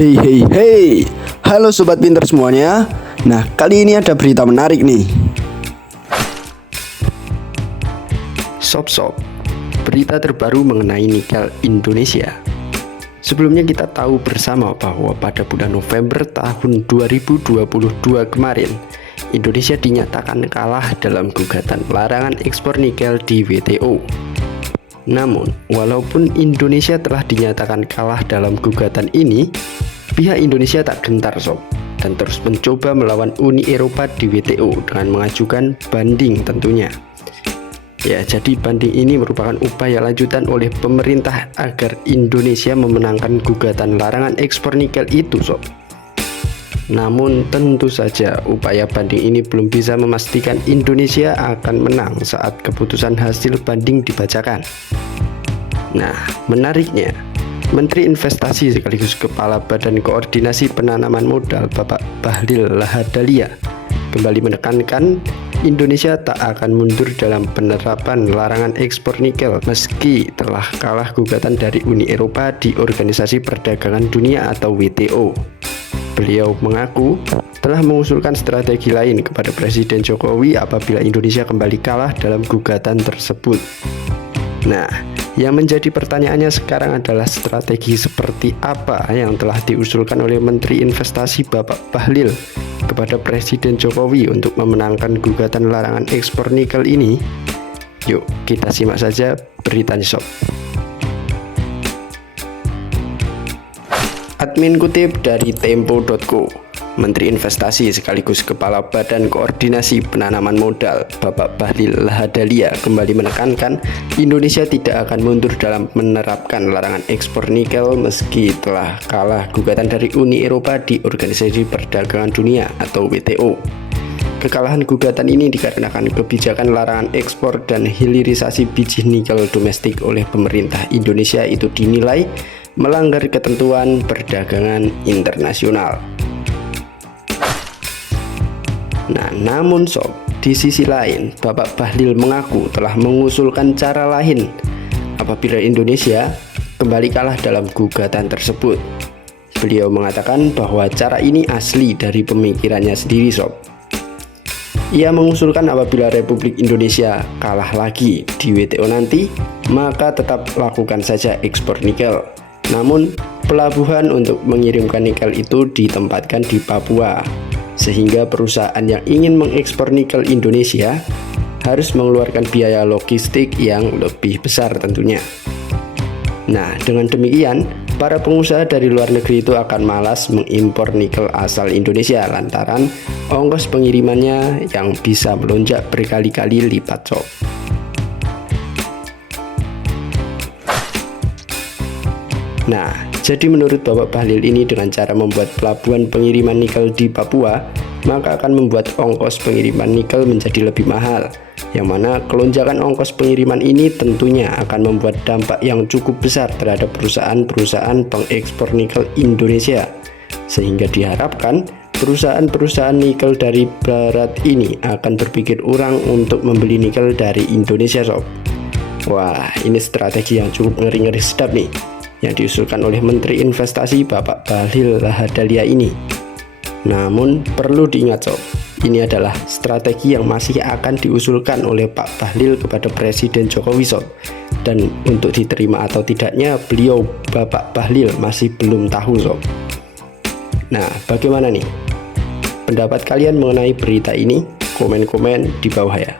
Hey hey hey, halo sobat pinter semuanya. Nah, kali ini ada berita menarik nih. Sob, berita terbaru mengenai nikel Indonesia. Sebelumnya kita tahu bersama bahwa pada bulan November tahun 2022 kemarin, Indonesia dinyatakan kalah dalam gugatan larangan ekspor nikel di WTO. Namun, walaupun Indonesia telah dinyatakan kalah dalam gugatan ini, pihak Indonesia tak gentar sob, dan terus mencoba melawan Uni Eropa di WTO dengan mengajukan banding tentunya. Ya, jadi banding ini merupakan upaya lanjutan oleh pemerintah agar Indonesia memenangkan gugatan larangan ekspor nikel itu sob. Namun tentu saja upaya banding ini belum bisa memastikan Indonesia akan menang saat keputusan hasil banding dibacakan. Nah, menariknya, Menteri Investasi sekaligus Kepala Badan Koordinasi Penanaman Modal Bapak Bahlil Lahadalia kembali menekankan Indonesia tak akan mundur dalam penerapan larangan ekspor nikel meski telah kalah gugatan dari Uni Eropa di Organisasi Perdagangan Dunia atau WTO. Beliau mengaku telah mengusulkan strategi lain kepada Presiden Jokowi apabila Indonesia kembali kalah dalam gugatan tersebut. Nah, yang menjadi pertanyaannya sekarang adalah strategi seperti apa yang telah diusulkan oleh Menteri Investasi Bapak Bahlil kepada Presiden Jokowi untuk memenangkan gugatan larangan ekspor nikel ini? Yuk, kita simak saja beritanya sob. Admin kutip dari Tempo.co, Menteri Investasi sekaligus Kepala Badan Koordinasi Penanaman Modal Bapak Bahlil Lahadalia kembali menekankan Indonesia tidak akan mundur dalam menerapkan larangan ekspor nikel meski telah kalah gugatan dari Uni Eropa di Organisasi Perdagangan Dunia atau WTO. Kekalahan gugatan ini dikarenakan kebijakan larangan ekspor dan hilirisasi biji nikel domestik oleh pemerintah Indonesia itu dinilai melanggar ketentuan perdagangan internasional. Nah, namun sob, di sisi lain, Bapak Bahlil mengaku telah mengusulkan cara lain apabila Indonesia kembali kalah dalam gugatan tersebut. Beliau mengatakan bahwa cara ini asli dari pemikirannya sendiri sob. Ia mengusulkan apabila Republik Indonesia kalah lagi di WTO nanti, maka tetap lakukan saja ekspor nikel. Namun, pelabuhan untuk mengirimkan nikel itu ditempatkan di Papua, sehingga perusahaan yang ingin mengekspor nikel Indonesia harus mengeluarkan biaya logistik yang lebih besar tentunya. Nah, dengan demikian, para pengusaha dari luar negeri itu akan malas mengimpor nikel asal Indonesia lantaran ongkos pengirimannya yang bisa melonjak berkali-kali lipat sob. Nah, jadi menurut Bapak Bahlil ini dengan cara membuat pelabuhan pengiriman nikel di Papua, maka akan membuat ongkos pengiriman nikel menjadi lebih mahal, yang mana kelonjakan ongkos pengiriman ini tentunya akan membuat dampak yang cukup besar terhadap perusahaan-perusahaan pengekspor nikel Indonesia, sehingga diharapkan perusahaan-perusahaan nikel dari barat ini akan berpikir ulang untuk membeli nikel dari Indonesia sob. Wah, ini strategi yang cukup ngeri-ngeri sedap nih yang diusulkan oleh Menteri Investasi Bapak Bahlil Lahadalia ini. Namun perlu diingat sob, ini adalah strategi yang masih akan diusulkan oleh Pak Bahlil kepada Presiden Jokowi sob. Dan untuk diterima atau tidaknya beliau Bapak Bahlil masih belum tahu sob. Nah, bagaimana nih pendapat kalian mengenai berita ini? Komen-komen di bawah ya.